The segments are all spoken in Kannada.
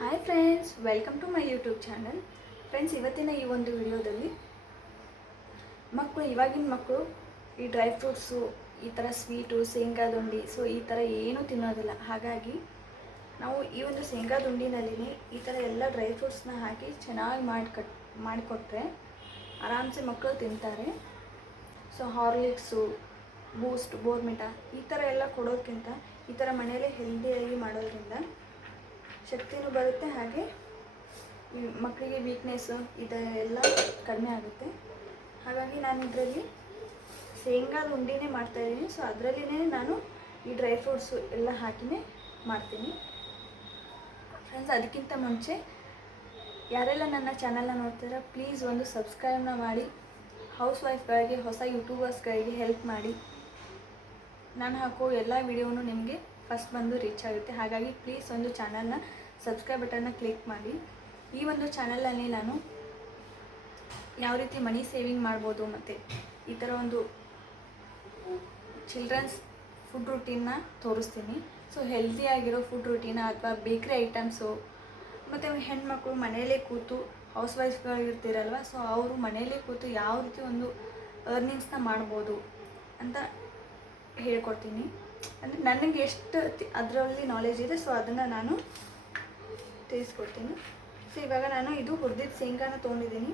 Hi friends, welcome to my YouTube channel. Friends, ಇವತ್ತಿನ ಈ ಒಂದು ವಿಡಿಯೋದಲ್ಲಿ ಇವಾಗಿನ ಮಕ್ಕಳು ಈ ಡ್ರೈ ಫ್ರೂಟ್ಸು, ಈ ಥರ ಸ್ವೀಟು, ಶೇಂಗಾದುಂಡಿ, ಸೊ ಈ ಥರ ಏನೂ ತಿನ್ನೋದಿಲ್ಲ. ಹಾಗಾಗಿ ನಾವು ಈ ಒಂದು ಶೇಂಗಾದುಂಡಿನಲ್ಲಿನೇ ಈ ಥರ ಎಲ್ಲ ಡ್ರೈ ಫ್ರೂಟ್ಸ್ನ ಹಾಕಿ ಚೆನ್ನಾಗಿ ಮಾಡಿಕೊಟ್ರೆ ಆರಾಮ್ಸೆ ಮಕ್ಕಳು ತಿಂತಾರೆ. ಸೊ ಹಾರ್ಲಿಕ್ಸು, ಬೂಸ್ಟ್, ಬೋರ್ಮಿಟಾ ಈ ಥರ ಎಲ್ಲ ಕೊಡೋದಕ್ಕಿಂತ ಈ ಥರ ಮನೆಯಲ್ಲೇ ಹೆಲ್ದಿಯಾಗಿ ಮಾಡೋದ್ರಿಂದ ಶಕ್ತಿನೂ ಬರುತ್ತೆ, ಹಾಗೆ ಮಕ್ಕಳಿಗೆ ವೀಕ್ನೆಸ್ಸು ಇದೆಲ್ಲ ಕಡಿಮೆ ಆಗುತ್ತೆ. ಹಾಗಾಗಿ ನಾನು ಇದರಲ್ಲಿ ಶೇಂಗಾದ ಉಂಡಿನೇ ಮಾಡ್ತಾಯಿದ್ದೀನಿ. ಸೊ ಅದರಲ್ಲಿನೇ ನಾನು ಈ ಡ್ರೈ ಫ್ರೂಟ್ಸು ಎಲ್ಲ ಹಾಕಿನೇ ಮಾಡ್ತೀನಿ. ಫ್ರೆಂಡ್ಸ್, ಅದಕ್ಕಿಂತ ಮುಂಚೆ ಯಾರೆಲ್ಲ ನನ್ನ ಚಾನಲ್ನ ನೋಡ್ತೀರಾ ಪ್ಲೀಸ್ ಒಂದು ಸಬ್ಸ್ಕ್ರೈಬ್ನ ಮಾಡಿ. ಹೌಸ್ ವೈಫ್ಗಳಿಗೆ, ಹೊಸ ಯೂಟ್ಯೂಬರ್ಸ್ಗಳಿಗೆ ಹೆಲ್ಪ್ ಮಾಡಿ. ನಾನು ಹಾಕೋ ಎಲ್ಲ ವಿಡಿಯೋನು ನಿಮಗೆ ಫಸ್ಟ್ ಬಂದು ರೀಚ್ ಆಗುತ್ತೆ. ಹಾಗಾಗಿ ಪ್ಲೀಸ್ ಒಂದು ಚಾನಲ್ನ ಸಬ್ಸ್ಕ್ರೈಬ್ ಬಟನ್ನ ಕ್ಲಿಕ್ ಮಾಡಿ. ಈ ಒಂದು ಚಾನಲಲ್ಲಿ ನಾನು ಯಾವ ರೀತಿ ಮನಿ ಸೇವಿಂಗ್ ಮಾಡ್ಬೋದು ಮತ್ತು ಈ ಥರ ಒಂದು ಚಿಲ್ಡ್ರನ್ಸ್ ಫುಡ್ ರೂಟೀನ್ನ ತೋರಿಸ್ತೀನಿ. ಸೊ ಹೆಲ್ದಿಯಾಗಿರೋ ಫುಡ್ ರೂಟೀನ ಅಥವಾ ಬೇಕ್ರಿ ಐಟಮ್ಸು, ಮತ್ತು ಹೆಣ್ಮಕ್ಳು ಮನೆಯಲ್ಲೇ ಕೂತು ಹೌಸ್ ವೈಫ್ಗಳಿರ್ತೀರಲ್ವ, ಸೊ ಅವರು ಮನೆಯಲ್ಲೇ ಕೂತು ಯಾವ ರೀತಿ ಒಂದು ಅರ್ನಿಂಗ್ಸ್ನ ಮಾಡ್ಬೋದು ಅಂತ ಹೇಳ್ಕೊಡ್ತೀನಿ. ಅಂದರೆ ನನಗೆ ಎಷ್ಟು ಅದರಲ್ಲಿ ನಾಲೆಜ್ ಇದೆ, ಸೊ ಅದನ್ನು ನಾನು ತಿಳಿಸ್ಕೊಡ್ತೀನಿ. ಸೊ ಇವಾಗ ನಾನು ಇದು ಹುರಿದಿದ್ದ ಶೇಂಗಾನ ತೊಗೊಂಡಿದ್ದೀನಿ,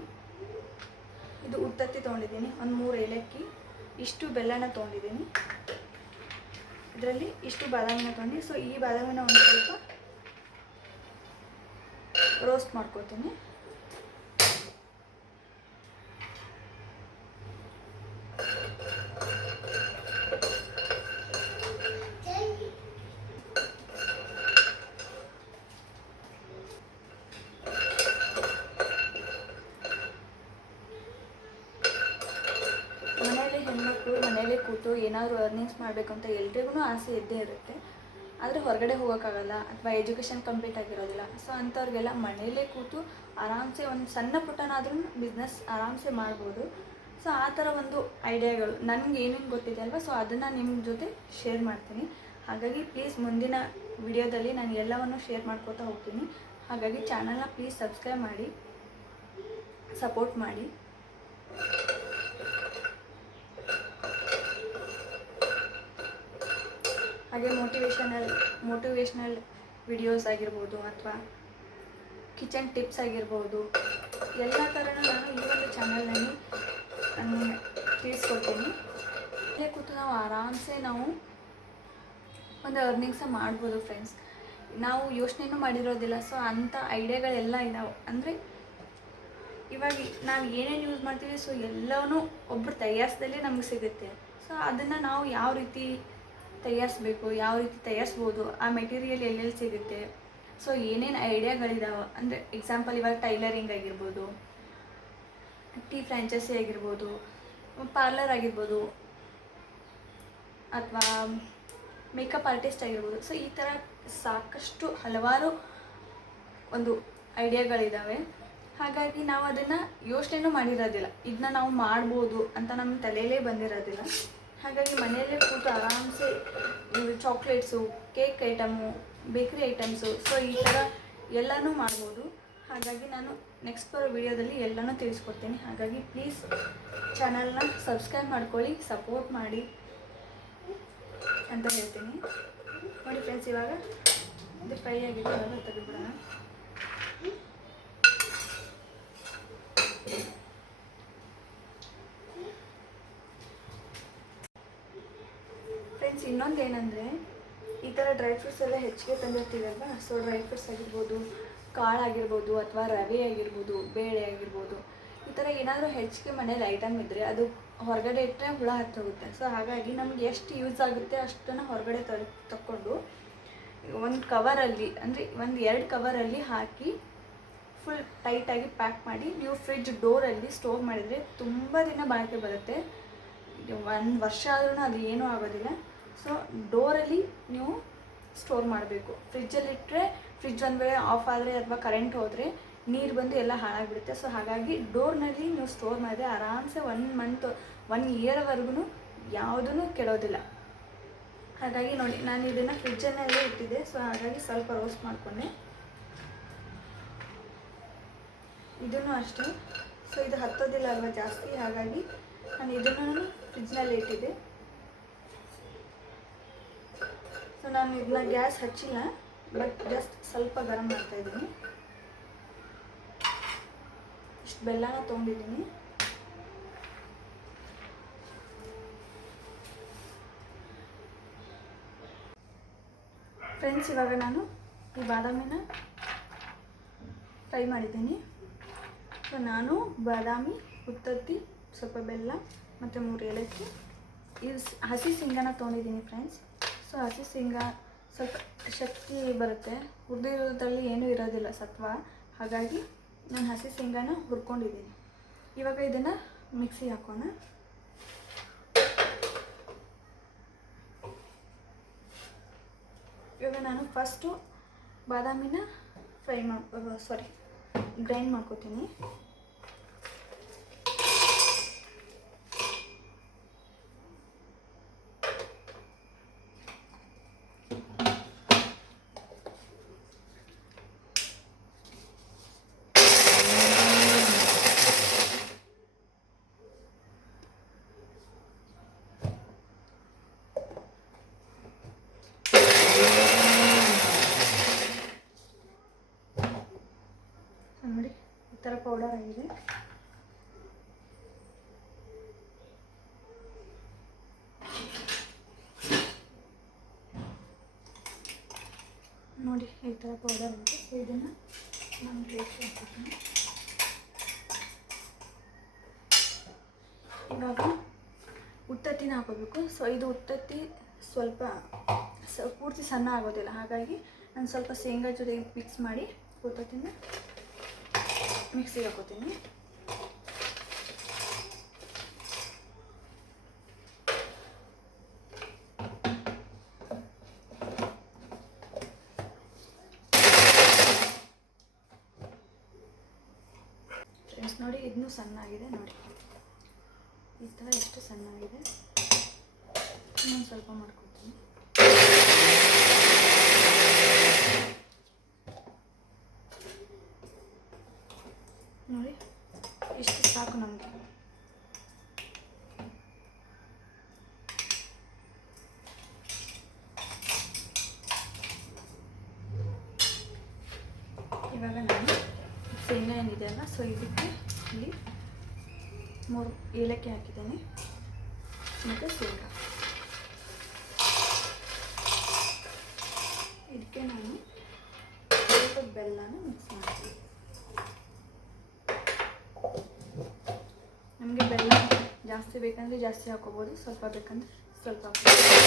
ಇದು ಉತ್ತತ್ತಿ ತೊಗೊಂಡಿದ್ದೀನಿ, ಒಂದು 3 ಏಲಕ್ಕಿ, ಇಷ್ಟು ಬೆಲ್ಲನ ತೊಗೊಂಡಿದ್ದೀನಿ, ಇದರಲ್ಲಿ ಇಷ್ಟು ಬಾದಾಮಿನ ತೊಗೊಂಡು. ಸೊ ಈ ಬಾದಾಮಿನ ಒಂದು ಸ್ವಲ್ಪ ರೋಸ್ಟ್ ಮಾಡ್ಕೊತೀನಿ. ಹೆಣ್ಮಕ್ಳು ಮನೇಲೇ ಕೂತು ಏನಾದರೂ ಅರ್ನಿಂಗ್ಸ್ ಮಾಡಬೇಕಂತ ಎಲ್ರಿಗೂ ಆಸೆ ಇದ್ದೇ ಇರುತ್ತೆ. ಆದರೆ ಹೊರಗಡೆ ಹೋಗೋಕ್ಕಾಗಲ್ಲ ಅಥವಾ ಎಜುಕೇಷನ್ ಕಂಪ್ಲೀಟ್ ಆಗಿರೋದಿಲ್ಲ. ಸೊ ಅಂಥವ್ರಿಗೆಲ್ಲ ಮನೆಯಲ್ಲೇ ಕೂತು ಆರಾಮ್ಸೆ ಒಂದು ಸಣ್ಣ ಪುಟ್ಟನಾದ್ರೂ ಬಿಸ್ನೆಸ್ ಆರಾಮ್ಸೆ ಮಾಡ್ಬೋದು. ಸೊ ಆ ಥರ ಒಂದು ಐಡಿಯಾಗಳು ನನಗೆ ಏನೇನು ಗೊತ್ತಿದೆ ಅಲ್ವಾ, ಸೊ ಅದನ್ನು ನಿಮ್ಮ ಜೊತೆ ಶೇರ್ ಮಾಡ್ತೀನಿ. ಹಾಗಾಗಿ ಪ್ಲೀಸ್ ಮುಂದಿನ ವಿಡಿಯೋದಲ್ಲಿ ನಾನು ಎಲ್ಲವನ್ನು ಶೇರ್ ಮಾಡ್ಕೋತಾ ಹೋಗ್ತೀನಿ. ಹಾಗಾಗಿ ಚಾನಲ್ನ ಪ್ಲೀಸ್ ಸಬ್ಸ್ಕ್ರೈಬ್ ಮಾಡಿ, ಸಪೋರ್ಟ್ ಮಾಡಿ. ಹಾಗೆ ಮೋಟಿವೇಶ್ನಲ್ ವಿಡಿಯೋಸ್ ಆಗಿರ್ಬೋದು ಅಥವಾ ಕಿಚನ್ ಟಿಪ್ಸ್ ಆಗಿರ್ಬೋದು, ಎಲ್ಲ ಥರನೂ ನಾನು ಈ ಒಂದು ಚಾನಲ್ನಲ್ಲಿ ನಾನು ತಿಳಿಸ್ಕೊಡ್ತೀನಿ. ಇಲ್ಲೇ ಕೂತು ನಾವು ಆರಾಮ್ಸೆ ನಾವು ಒಂದು ಅರ್ನಿಂಗ್ಸ ಮಾಡ್ಬೋದು. ಫ್ರೆಂಡ್ಸ್, ನಾವು ಯೋಚನೆನೂ ಮಾಡಿರೋದಿಲ್ಲ. ಸೊ ಅಂಥ ಐಡಿಯಾಗಳೆಲ್ಲ ಇದಾವೆ. ಅಂದರೆ ಇವಾಗ ನಾವು ಏನೇನು ಯೂಸ್ ಮಾಡ್ತೀವಿ, ಸೊ ಎಲ್ಲವೂ ಒಬ್ಬರು ತಯಾರಿಸ್ದಲ್ಲೇ ನಮಗೆ ಸಿಗುತ್ತೆ. ಸೊ ಅದನ್ನು ನಾವು ಯಾವ ರೀತಿ ತಯಾರಿಸ್ಬೇಕು, ಯಾವ ರೀತಿ ತಯಾರಿಸ್ಬೋದು, ಆ ಮೆಟೀರಿಯಲ್ ಎಲ್ಲೆಲ್ಲಿ ಸಿಗುತ್ತೆ, ಸೊ ಏನೇನು ಐಡಿಯಾಗಳಿದಾವೆ. ಅಂದರೆ ಎಕ್ಸಾಂಪಲ್ ಇವಾಗ ಟೈಲರಿಂಗ್ ಆಗಿರ್ಬೋದು, ಟೀ ಫ್ರಾಂಚೈಸಿ ಆಗಿರ್ಬೋದು, ಪಾರ್ಲರ್ ಆಗಿರ್ಬೋದು, ಅಥವಾ ಮೇಕಪ್ ಆರ್ಟಿಸ್ಟ್ ಆಗಿರ್ಬೋದು. ಸೊ ಈ ಥರ ಸಾಕಷ್ಟು ಹಲವಾರು ಒಂದು ಐಡಿಯಾಗಳಿದ್ದಾವೆ. ಹಾಗಾಗಿ ನಾವು ಅದನ್ನು ಯೋಚನೆನೂ ಮಾಡಿರೋದಿಲ್ಲ, ಇದನ್ನ ನಾವು ಮಾಡ್ಬೋದು ಅಂತ ನಮ್ಮ ತಲೆಯಲ್ಲೇ ಬಂದಿರೋದಿಲ್ಲ. ಹಾಗಾಗಿ ಮನೆಯಲ್ಲೇ ಕೂತು ಆರಾಮ್ಸೆ ಚಾಕ್ಲೇಟ್ಸು, ಕೇಕ್ ಐಟಮು, ಬೇಕ್ರಿ ಐಟಮ್ಸು, ಸೊ ಈ ಥರ ಎಲ್ಲನೂ ಮಾಡ್ಬೋದು. ಹಾಗಾಗಿ ನಾನು ನೆಕ್ಸ್ಟ್ ಬರೋ ವಿಡಿಯೋದಲ್ಲಿ ಎಲ್ಲನೂ ತಿಳಿಸ್ಕೊಡ್ತೀನಿ. ಹಾಗಾಗಿ ಪ್ಲೀಸ್ ಚಾನಲ್ನ ಸಬ್ಸ್ಕ್ರೈಬ್ ಮಾಡ್ಕೊಳ್ಳಿ, ಸಪೋರ್ಟ್ ಮಾಡಿ ಅಂತ ಹೇಳ್ತೀನಿ. ನೋಡಿ ಫ್ರೆಂಡ್ಸ್, ಇವಾಗ ಇದು ಫ್ರೈ ಆಗಿದೆ, ಇವಾಗ ತೆಗೆದುಬಿಡೋಣ. ಫ್ರೆಂಡ್ಸ್, ಇನ್ನೊಂದು ಏನಂದರೆ, ಈ ಥರ ಡ್ರೈ ಫ್ರೂಟ್ಸ್ ಎಲ್ಲ ಹೆಚ್ಚಿಗೆ ತಂದಿರ್ತೀವಲ್ವ, ಸೊ ಡ್ರೈ ಫ್ರೂಟ್ಸ್ ಆಗಿರ್ಬೋದು, ಕಾಳಾಗಿರ್ಬೋದು, ಅಥವಾ ರವೆ ಆಗಿರ್ಬೋದು, ಬೇಳೆ ಆಗಿರ್ಬೋದು, ಈ ಥರ ಏನಾದರೂ ಹೆಚ್ಚಿಗೆ ಮನೇಲಿ ಐಟಮ್ ಇದ್ದರೆ ಅದು ಹೊರಗಡೆ ಇಟ್ಟರೆ ಹುಳ ಹತ್ತೋಗುತ್ತೆ. ಸೊ ಹಾಗಾಗಿ ನಮ್ಗೆ ಎಷ್ಟು ಯೂಸ್ ಆಗುತ್ತೆ ಅಷ್ಟನ್ನು ಹೊರಗಡೆ ತಕ್ಕೊಂಡು ಒಂದು ಕವರಲ್ಲಿ, ಅಂದರೆ 2 ಕವರಲ್ಲಿ ಹಾಕಿ ಫುಲ್ ಟೈಟಾಗಿ ಪ್ಯಾಕ್ ಮಾಡಿ ನೀವು ಫ್ರಿಡ್ಜ್ ಡೋರಲ್ಲಿ ಸ್ಟೋರ್ ಮಾಡಿದರೆ ತುಂಬ ದಿನ ಬಾಳಿಕೆ ಬರುತ್ತೆ. 1 ವರ್ಷ ಆದ್ರೂ ಅದು ಏನೂ ಆಗೋದಿಲ್ಲ. ಸೊ ಡೋರಲ್ಲಿ ನೀವು ಸ್ಟೋರ್ ಮಾಡಬೇಕು. ಫ್ರಿಜ್ಜಲ್ಲಿಟ್ಟರೆ ಫ್ರಿಜ್ ಒಂದು ವೇಳೆ ಆಫ್ ಆದರೆ ಅಥವಾ ಕರೆಂಟ್ ಹೋದರೆ ನೀರು ಬಂದು ಎಲ್ಲ ಹಾಳಾಗಿಬಿಡುತ್ತೆ. ಸೊ ಹಾಗಾಗಿ ಡೋರ್ನಲ್ಲಿ ನೀವು ಸ್ಟೋರ್ ಮಾಡಿದ್ರೆ ಆರಾಮ್ಸೆ 1 ಮಂತ್ 1 ಇಯರ್ವರೆಗೂ ಯಾವುದೂ ಕೆಡೋದಿಲ್ಲ. ಹಾಗಾಗಿ ನೋಡಿ, ನಾನು ಇದನ್ನು ಫ್ರಿಜ್ಜನ್ನಲ್ಲೇ ಇಟ್ಟಿದ್ದೆ. ಸೊ ಹಾಗಾಗಿ ಸ್ವಲ್ಪ ರೋಸ್ಟ್ ಮಾಡಿಕೊಂಡೆ. ಇದನ್ನು ಅಷ್ಟೇ. ಸೊ ಇದು ಹತ್ತೋದಿಲ್ಲ ಅಲ್ವಾ ಜಾಸ್ತಿ, ಹಾಗಾಗಿ ನಾನು ಇದನ್ನು ಫ್ರಿಜ್ನಲ್ಲಿ ಇಟ್ಟಿದ್ದೆ. ಸೊ ನಾನು ಇದನ್ನ ಗ್ಯಾಸ್ ಹಚ್ಚಿಲ್ಲ, ಬಟ್ ಜಸ್ಟ್ ಸ್ವಲ್ಪ ಗರಂ ಮಾಡ್ತಾಯಿದ್ದೀನಿ. ಇಷ್ಟು ಬೆಲ್ಲನ ತೊಗೊಂಡಿದ್ದೀನಿ. ಫ್ರೆಂಡ್ಸ್, ಇವಾಗ ನಾನು ಈ ಬಾದಾಮಿನ ಫ್ರೈ ಮಾಡಿದ್ದೀನಿ. ಸೊ ನಾನು ಬಾದಾಮಿ, ಉತ್ತತ್ತಿ, ಸ್ವಲ್ಪ ಬೆಲ್ಲ ಮತ್ತು 3 ಏಲಕ್ಕಿ, ಇದು ಹಸಿ ಶೇಂಗಾನ ತೊಗೊಂಡಿದ್ದೀನಿ ಫ್ರೆಂಡ್ಸ್. ಸೊ ಹಸಿ ಶೇಂಗಾ ಸ್ವಲ್ಪ ಶಕ್ತಿ ಬರುತ್ತೆ, ಹುರಿದಿರೋದ್ರಲ್ಲಿ ಏನೂ ಇರೋದಿಲ್ಲ ಸತ್ವ, ಹಾಗಾಗಿ ನಾನು ಹಸಿ ಶೇಂಗಾನ ಹುರ್ಕೊಂಡಿದ್ದೀನಿ. ಇವಾಗ ಇದನ್ನು ಮಿಕ್ಸಿಗೆ ಹಾಕೋಣ. ಇವಾಗ ನಾನು ಫಸ್ಟು ಬಾದಾಮಿನ ಗ್ರೈಂಡ್ ಮಾಡ್ಕೋತೀನಿ. ನೋಡಿ ಈ ಥರ ಪೌಡರ್ ಆಗಿದೆ. ನೋಡಿ ಈ ಥರ ಪೌಡರ್ ಆಗಿದೆ. ಸೊ ಇದನ್ನು ನಾನು ಪ್ಲೇಟ್ಗೆ ಹಾಕ್ತೀನಿ. ಇವಾಗ ಉತ್ತತ್ತಿನ ಹಾಕೋಬೇಕು. ಸೊ ಇದು ಉತ್ತತ್ತಿ ಸ್ವಲ್ಪ ಪೂರ್ತಿ ಸಣ್ಣ ಆಗೋದಿಲ್ಲ, ಹಾಗಾಗಿ ನಾನು ಸ್ವಲ್ಪ ಶೇಂಗಾ ಜೊತೆ ಮಿಕ್ಸ್ ಮಾಡಿ ಉತ್ತತ್ತಿನ ಮಿಕ್ಸಿಗೆ ಹಾಕೋತೀನಿ. ಫ್ರೆಂಡ್ಸ್ ನೋಡಿ, ಇದನ್ನು ಸಣ್ಣಾಗಿದೆ. ನೋಡಿ ಈ ಥರ ಎಷ್ಟು ಸಣ್ಣಾಗಿದೆ. ಇನ್ನೊಂದು ಸ್ವಲ್ಪ ಮಾಡ್ಕೊತೀನಿ. ನೋಡಿ ಇಷ್ಟು ಸಾಕು ನಮಗೆ. ಇವಾಗ ನಾನು ಶೇಂಗಾ ಏನಿದೆ ಅಲ್ಲ, ಸೊ ಇದಕ್ಕೆ ಇಲ್ಲಿ 3 ಏಲಕ್ಕಿ ಹಾಕಿದ್ದೇನೆ ಮತ್ತು ಶೇಂಗಾ. ಇದಕ್ಕೆ ನಾನು ಸ್ವಲ್ಪ ಬೆಲ್ಲನ ಮಿಕ್ಸ್ ಮಾಡ್ತೀನಿ. ನಮಗೆ ಬೆಲ್ಲ ಜಾಸ್ತಿ ಬೇಕಂದರೆ ಜಾಸ್ತಿ ಹಾಕೋಬೋದು, ಸ್ವಲ್ಪ ಬೇಕಂದರೆ ಸ್ವಲ್ಪ ಹಾಕೋಬೋದು.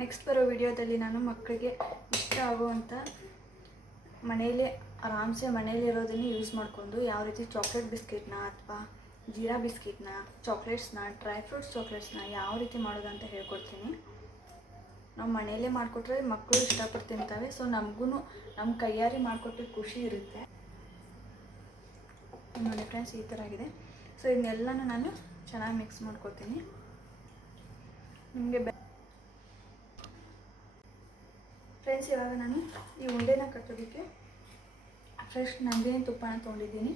ನೆಕ್ಸ್ಟ್ ಬರೋ ವಿಡಿಯೋದಲ್ಲಿ ನಾನು ಮಕ್ಕಳಿಗೆ ಇಷ್ಟ ಆಗುವಂಥ ಮನೆಯಲ್ಲೇ ಆರಾಮ್ಸೆ ಮನೇಲಿರೋದನ್ನೇ ಯೂಸ್ ಮಾಡಿಕೊಂಡು ಯಾವ ರೀತಿ ಚಾಕ್ಲೇಟ್ ಬಿಸ್ಕೆಟ್ನ ಅಥವಾ ಜೀರಾ ಬಿಸ್ಕೆಟ್ನ, ಚಾಕ್ಲೇಟ್ಸ್ನ, ಡ್ರೈ ಫ್ರೂಟ್ಸ್ ಚಾಕ್ಲೇಟ್ಸ್ನ ಯಾವ ರೀತಿ ಮಾಡೋದಂತ ಹೇಳ್ಕೊಡ್ತೀನಿ. ನಾವು ಮನೆಯಲ್ಲೇ ಮಾಡಿಕೊಟ್ರೆ ಮಕ್ಕಳು ಇಷ್ಟಪಟ್ಟು ತಿಂತವೆ. ಸೊ ನಮಗೂ ನಮ್ಮ ಕೈಯಾರಿ ಮಾಡಿಕೊಟ್ರೆ ಖುಷಿ ಇರುತ್ತೆ. ನೋಡಿ ಫ್ರೆಂಡ್ಸ್, ಈ ಥರ ಆಗಿದೆ. ಸೊ ಇದನ್ನೆಲ್ಲನೂ ನಾನು ಚೆನ್ನಾಗಿ ಮಿಕ್ಸ್ ಮಾಡ್ಕೊತೀನಿ. ನಿಮಗೆ ಫ್ರೆಂಡ್ಸ್, ಇವಾಗ ನಾನು ಈ ಉಂಡೆನ ಕಟ್ಟೋದಕ್ಕೆ ಫ್ರೆಶ್ ನಂದಿನಿ ತುಪ್ಪನ ತೊಗೊಂಡಿದ್ದೀನಿ.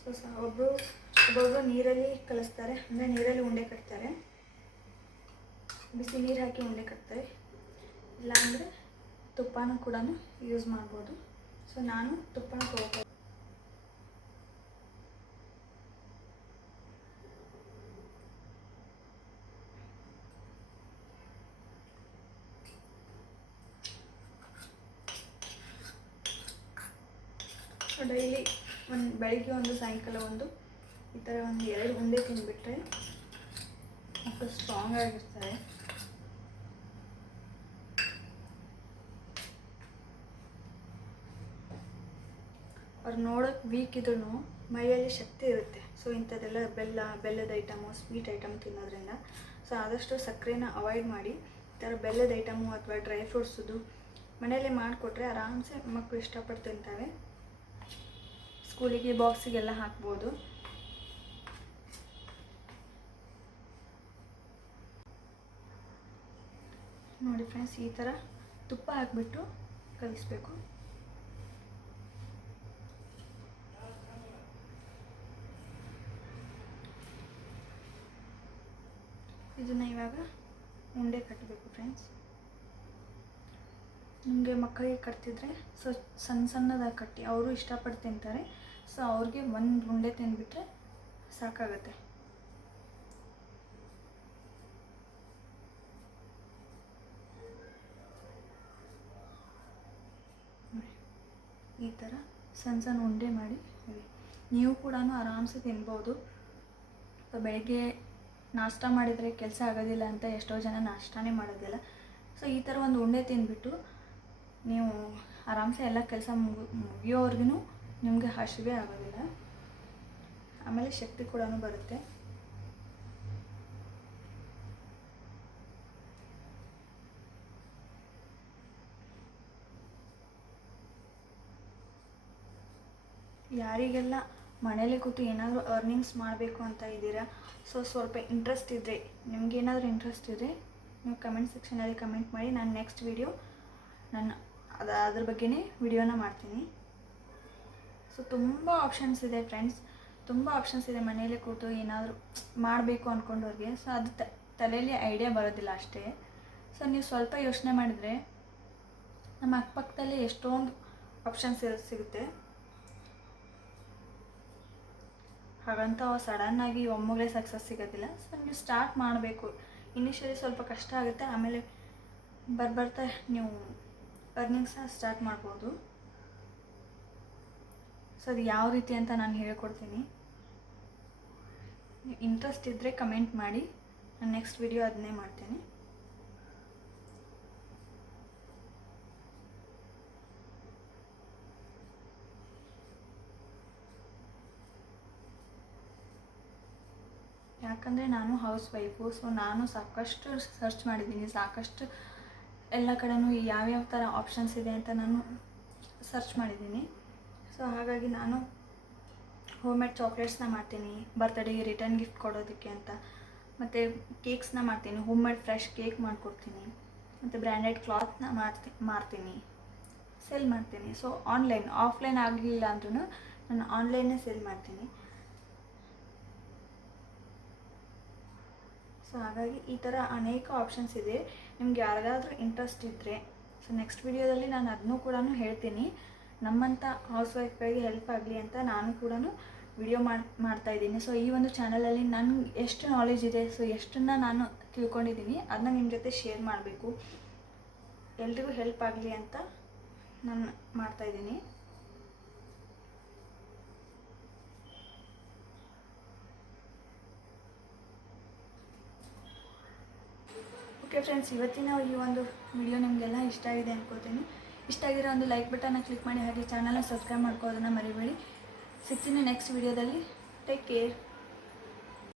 ಸೊ ಒಬ್ಬೊಬ್ಬರು ನೀರಲ್ಲಿ ಕಲಿಸ್ತಾರೆ, ಅಂದರೆ ನೀರಲ್ಲಿ ಉಂಡೆ ಕಟ್ತಾರೆ, ಬಿಸಿ ನೀರು ಹಾಕಿ ಉಂಡೆ ಕಟ್ತಾರೆ. ಇಲ್ಲಾಂದರೆ ತುಪ್ಪನೂ ಕೂಡ ಯೂಸ್ ಮಾಡ್ಬೋದು. ಸೊ ನಾನು ತುಪ್ಪನ ತೊಗೊಳ್ತೀನಿ. ಡೈಲಿ ಬೆಳಿಗ್ಗೆ ಒಂದು ಸಾಯಂಕಾಲ ಒಂದು ಈ ಥರ ಒಂದು 2 ಉಂಡೆ ತಿಂದುಬಿಟ್ರೆ ಮಕ್ಕಳು ಸ್ಟ್ರಾಂಗ್ ಆಗಿರ್ತಾರೆ. ಅವ್ರು ನೋಡೋಕ್ಕೆ ವೀಕ್ ಇದ್ರೂ ಮೈಯಲ್ಲಿ ಶಕ್ತಿ ಇರುತ್ತೆ. ಸೊ ಇಂಥದ್ದೆಲ್ಲ ಬೆಲ್ಲದ ಐಟಮು, ಸ್ವೀಟ್ ಐಟಮ್ ತಿನ್ನೋದ್ರಿಂದ ಸೊ ಆದಷ್ಟು ಸಕ್ಕರೆನ ಅವಾಯ್ಡ್ ಮಾಡಿ ಈ ಥರ ಬೆಲ್ಲದ ಐಟಮು ಅಥವಾ ಡ್ರೈ ಫ್ರೂಟ್ಸದು ಮನೆಯಲ್ಲೇ ಮಾಡಿಕೊಟ್ರೆ ಆರಾಮ್ಸೆ ಮಕ್ಕಳು ಇಷ್ಟಪಟ್ಟು ತಿಂತವೆ. ಸ್ಕೂಲಿಗೆ ಬಾಕ್ಸಿಗೆಲ್ಲ ಹಾಕ್ಬೋದು. ನೋಡಿ ಫ್ರೆಂಡ್ಸ್, ಈ ಥರ ತುಪ್ಪ ಹಾಕಿಬಿಟ್ಟು ಕಲಿಸ್ಬೇಕು. ಇದನ್ನು ಇವಾಗ ಉಂಡೆ ಕಟ್ಟಬೇಕು ಫ್ರೆಂಡ್ಸ್. ನಿಮಗೆ ಮಕ್ಕಳಿಗೆ ಕಟ್ತಿದ್ರೆ ಸೊ ಸಣ್ಣದಾಗಿ ಕಟ್ಟಿ, ಅವರು ಇಷ್ಟಪಟ್ಟು ತಿಂತಾರೆ. ಸೊ ಅವ್ರಿಗೆ ಒಂದು ಉಂಡೆ ತಿಂದುಬಿಟ್ರೆ ಸಾಕಾಗುತ್ತೆ. ಈ ಥರ ಸಣ್ಣ ಉಂಡೆ ಮಾಡಿ ನೀವು ಕೂಡ ಆರಾಮ್ಸೆ ತಿನ್ಬೋದು. ಬೆಳಗ್ಗೆ ನಾಷ್ಟ ಮಾಡಿದರೆ ಕೆಲಸ ಆಗೋದಿಲ್ಲ ಅಂತ ಎಷ್ಟೋ ಜನ ನಾಷ್ಟನೇ ಮಾಡೋದಿಲ್ಲ. ಸೊ ಈ ಥರ ಒಂದು ಉಂಡೆ ತಿಂದುಬಿಟ್ಟು ನೀವು ಆರಾಮ್ಸೆ ಎಲ್ಲ ಕೆಲಸ ಮುಗಿಯೋವರೆಗೂ ನಿಮಗೆ ಹಸಿವೆ ಆಗೋದಿಲ್ಲ. ಆಮೇಲೆ ಶಕ್ತಿ ಕೂಡ ಬರುತ್ತೆ. ಯಾರಿಗೆಲ್ಲ ಮನೇಲಿ ಕೂತು ಏನಾದರೂ ಅರ್ನಿಂಗ್ಸ್ ಮಾಡಬೇಕು ಅಂತ ಇದ್ದೀರಾ, ಸೊ ಸ್ವಲ್ಪ ಇಂಟ್ರೆಸ್ಟ್ ಇದ್ದರೆ, ನಿಮಗೇನಾದರೂ ಇಂಟ್ರೆಸ್ಟ್ ಇದ್ದರೆ ನೀವು ಕಮೆಂಟ್ ಸೆಕ್ಷನಲ್ಲಿ ಕಮೆಂಟ್ ಮಾಡಿ. ನಾನು ನೆಕ್ಸ್ಟ್ ವಿಡಿಯೋ ಅದ್ರ ಬಗ್ಗೆನೇ ವಿಡಿಯೋನ ಮಾಡ್ತೀನಿ. ಸೊ ತುಂಬ ಆಪ್ಷನ್ಸ್ ಇದೆ ಫ್ರೆಂಡ್ಸ್, ತುಂಬ ಆಪ್ಷನ್ಸ್ ಇದೆ ಮನೇಲಿ ಕೂತು ಏನಾದರೂ ಮಾಡಬೇಕು ಅಂದ್ಕೊಂಡವ್ರಿಗೆ. ಸೊ ಅದು ತಲೆಯಲ್ಲಿ ಐಡಿಯಾ ಬರೋದಿಲ್ಲ ಅಷ್ಟೇ. ಸೊ ನೀವು ಸ್ವಲ್ಪ ಯೋಚನೆ ಮಾಡಿದರೆ ನಮ್ಮ ಅಕ್ಕಪಕ್ಕದಲ್ಲಿ ಎಷ್ಟೊಂದು ಆಪ್ಷನ್ಸ್ ಸಿಗುತ್ತೆ. ಹಾಗಂತ ಸಡನ್ನಾಗಿ ಒಮ್ಮೆಲೇ ಸಕ್ಸಸ್ ಸಿಗೋದಿಲ್ಲ. ಸೊ ನೀವು ಸ್ಟಾರ್ಟ್ ಮಾಡಬೇಕು. ಇನಿಷಿಯಲಿ ಸ್ವಲ್ಪ ಕಷ್ಟ ಆಗುತ್ತೆ, ಆಮೇಲೆ ಬರ್ತಾ ನೀವು ಅರ್ನಿಂಗ್ಸ್ನ ಸ್ಟಾರ್ಟ್ ಮಾಡ್ಬೋದು. ಸೊ ಅದು ಯಾವ ರೀತಿ ಅಂತ ನಾನು ಹೇಳ್ಕೊಡ್ತೀನಿ. ಇಂಟ್ರೆಸ್ಟ್ ಇದ್ದರೆ ಕಮೆಂಟ್ ಮಾಡಿ, ನಾನು ನೆಕ್ಸ್ಟ್ ವಿಡಿಯೋ ಅದನ್ನೇ ಮಾಡ್ತೀನಿ. ಯಾಕಂದರೆ ನಾನು ಹೌಸ್ ವೈಫು. ಸೊ ನಾನು ಸಾಕಷ್ಟು ಸರ್ಚ್ ಮಾಡಿದ್ದೀನಿ, ಸಾಕಷ್ಟು ಎಲ್ಲ ಕಡೆನೂ ಯಾವ್ಯಾವ ಥರ ಆಪ್ಷನ್ಸ್ ಇದೆ ಅಂತ ನಾನು ಸರ್ಚ್ ಮಾಡಿದ್ದೀನಿ. ಸೊ ಹಾಗಾಗಿ ನಾನು ಹೋಮ್ ಮೇಡ್ ಚಾಕ್ಲೇಟ್ಸ್ನ ಮಾಡ್ತೀನಿ ಬರ್ತ್ಡೇಗೆ ರಿಟರ್ನ್ ಗಿಫ್ಟ್ ಕೊಡೋದಕ್ಕೆ ಅಂತ. ಮತ್ತು ಕೇಕ್ಸ್ನ ಮಾಡ್ತೀನಿ, ಹೋಮ್ ಮೇಡ್ ಫ್ರೆಶ್ ಕೇಕ್ ಮಾಡಿಕೊಡ್ತೀನಿ. ಮತ್ತು ಬ್ರ್ಯಾಂಡೆಡ್ ಕ್ಲಾತ್ನ ಮಾರ್ತೀನಿ, ಸೇಲ್ ಮಾಡ್ತೀನಿ. ಸೊ ಆಫ್ಲೈನ್ ಆಗಲಿಲ್ಲ ಅಂದ್ರೂ ನಾನು ಆನ್ಲೈನೇ ಸೇಲ್ ಮಾಡ್ತೀನಿ. ಸೊ ಹಾಗಾಗಿ ಈ ಥರ ಅನೇಕ ಆಪ್ಷನ್ಸ್ ಇದೆ. ನಿಮ್ಗೆ ಯಾರಿಗಾದ್ರೂ ಇಂಟ್ರೆಸ್ಟ್ ಇದ್ದರೆ ಸೊ ನೆಕ್ಸ್ಟ್ ವಿಡಿಯೋದಲ್ಲಿ ನಾನು ಅದನ್ನೂ ಕೂಡ ಹೇಳ್ತೀನಿ. ನಮ್ಮಂಥ ಹೌಸ್ ವೈಫ್ಗಳಿಗೆ ಹೆಲ್ಪ್ ಆಗಲಿ ಅಂತ ನಾನು ಕೂಡ ವಿಡಿಯೋ ಮಾಡ್ತಾಯಿದ್ದೀನಿ. ಸೊ ಈ ಒಂದು ಚಾನಲಲ್ಲಿ ನನಗೆ ಎಷ್ಟು ನಾಲೆಜ್ ಇದೆ, ಸೊ ಎಷ್ಟನ್ನು ನಾನು ತಿಳ್ಕೊಂಡಿದ್ದೀನಿ ಅದನ್ನ ನಿಮ್ಮ ಜೊತೆ ಶೇರ್ ಮಾಡಬೇಕು, ಎಲ್ರಿಗೂ ಹೆಲ್ಪ್ ಆಗಲಿ ಅಂತ ನಾನು ಮಾಡ್ತಾಯಿದ್ದೀನಿ. ಓಕೆ ಫ್ರೆಂಡ್ಸ್, ಇವತ್ತಿನ ಈ ಒಂದು ವಿಡಿಯೋ ನಿಮಗೆಲ್ಲ ಇಷ್ಟ ಆಗಿದೆ ಅನ್ಕೋತೀನಿ. ಇಷ್ಟ ಆಗಿರೋ ಒಂದು ಲೈಕ್ ಬಟನ್ನ ಕ್ಲಿಕ್ ಮಾಡಿ, ಹಾಗೆ ಚಾನಲ್ನ ಸಬ್ಸ್ಕ್ರೈಬ್ ಮಾಡ್ಕೋದನ್ನು ಮರಿಬೇಡಿ. ಸಿಗ್ತೀನಿ ನೆಕ್ಸ್ಟ್ ವಿಡಿಯೋದಲ್ಲಿ. Take care.